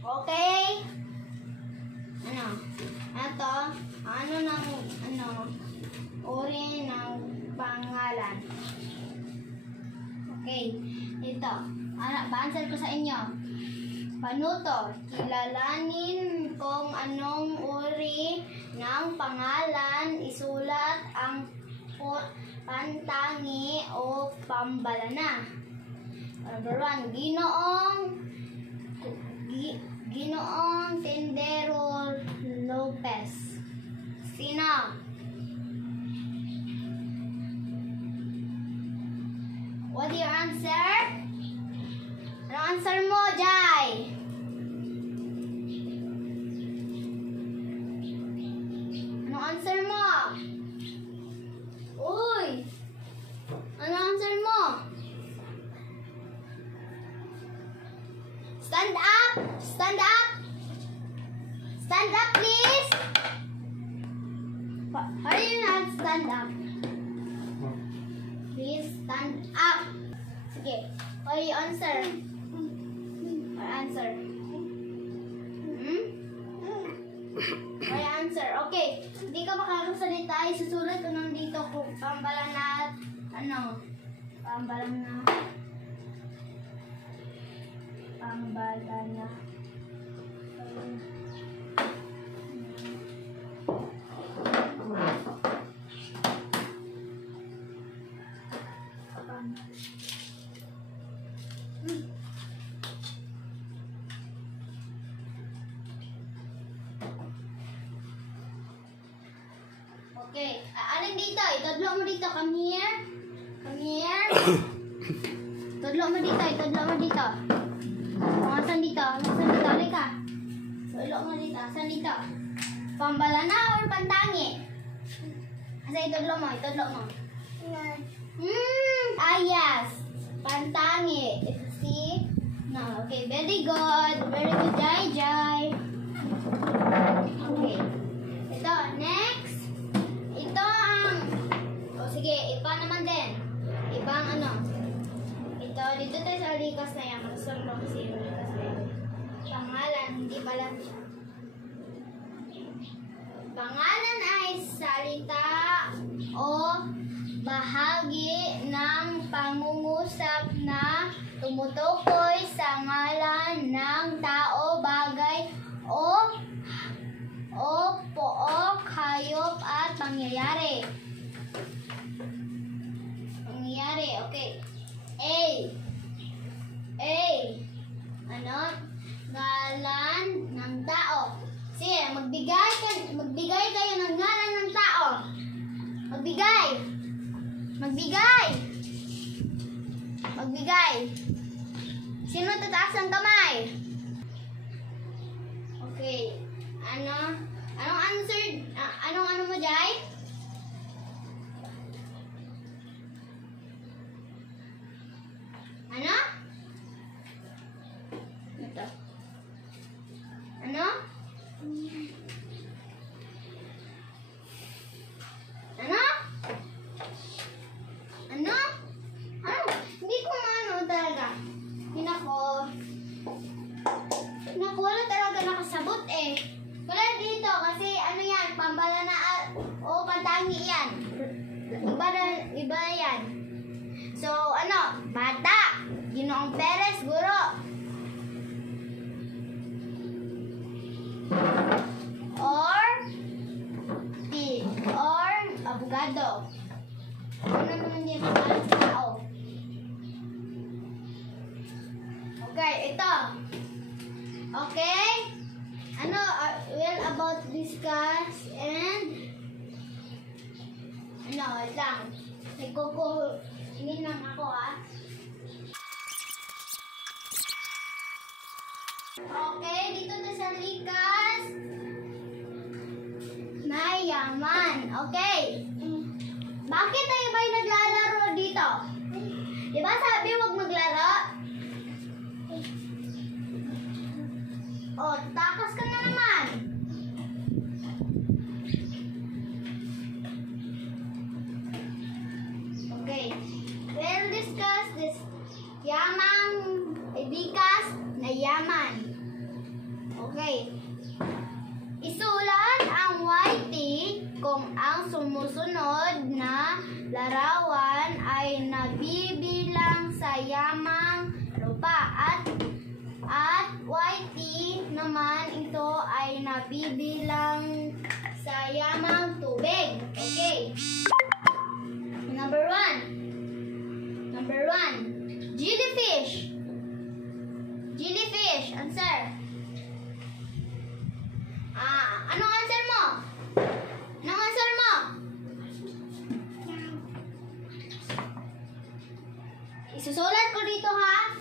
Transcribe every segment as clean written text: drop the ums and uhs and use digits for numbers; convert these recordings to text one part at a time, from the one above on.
Okay? Uri ng pangalan. Okay. Ito. Ba-answer ko sa inyo. Panuto. Kilalanin kung anong uri ng pangalan. Isulat ang pantangi o pambalana. Number 1. Ginoong Tendero Lopez. Sino? What do you answer? Ano answer mo, Jai? Ano answer mo? Uy! Ano answer mo? Stand up! Stand up! Stand up, please! Why are you not stand up? Please stand up. Sige. What you answer? What answer? What answer? Okay. Hindi ka makakasalita. Isusulat ko nang dito kung pambalana. Pambalana. Okay. Alin dito? Itudlo mo dito. Come here. Come here. Itudlo mo dito. Itudlo mo dito. Saan dito? Saan dito? Halika. Itudlo mo dito. Saan dito? Pambalana or pantangi? Asa itudlo mo? Itudlo mo. Yes. Pantangi. See? No. Okay. Very good. Very good, Jai Jai. Okay. Ito. Next. Ito ang... sige. Iba naman din. Ibang ano. Ito. Dito tayo sa likas na yan. Masusunod ko kasi yung likas na yan. Pangalan. Hindi pala siya. Pangalan ay salita o bahagi ng pangungusap na tumutukoy sa ngalan ng tao, bagay o pook, hayop at pangyayari. Okay. Ano? Ngalan ng tao. Sige, magbigay kayo ng ngalan ng tao. Magbigay. Sino tataas ang kamay? Okay. Anong answer? Ano mo, Jai? Ano? Ito. Ano? Hindi ko talaga. Wala talaga nakasabot eh. Wala dito kasi ano yan, pambalana o pantangi yan. Iba yan. So, bata. Ginoong Perez, guro. Or abogado. Ano naman yung pangalan sa tao? Okay, ito. Okay? We'll about discuss and wait lang. Nagkukuhingin lang ako Okay, dito na sa likas. Yaman. Okay. Bakit tayo ba'y naglalaro dito? Diba sabi huwag maglaro? Takas ka na naman. Okay. We'll discuss this yamang ibikas na yaman. Okay. Isulat ang YT kung ang sumusunod na larawan ay nabibilang sa yamang lupa at YT naman ito ay nabibilang sa yamang tubig. Okay. Number 1. Jellyfish. Answer. Anong answer mo? Isusulat ko dito ha.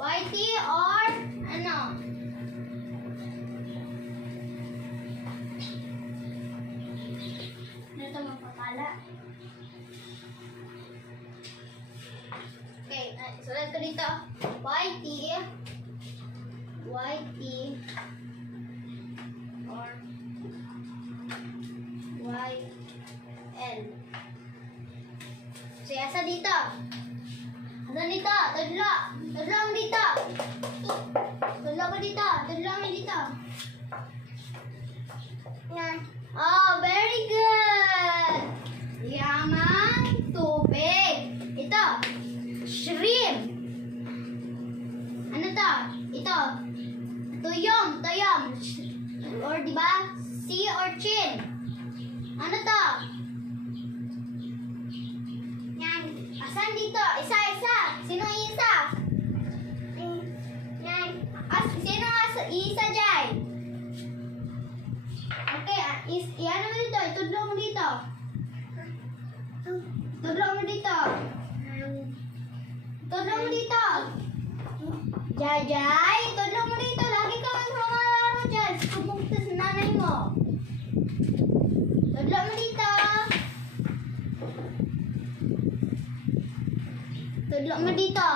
YT or ano? Ano ito magpapala? Okay, isulat ko dito. YT or YL. So, asa dito? Tadlo mo dito. Yan. Oh, very good. Yamang tubig. Ito. Shrimp. Ano to? Ito. Tuyom. Or diba? Sea urchin. Ano to? Yan. Asan dito? Isa. Sino isa? Yan. Sino isa dyan? Okay. Ano mo dito? Itudlo mo dito. Jajay, itudlo mo dito. Lagi ka magmamalaro dyan. Kumukta sa nanay mo. Itudlo mo dito. Tudlo mo dito.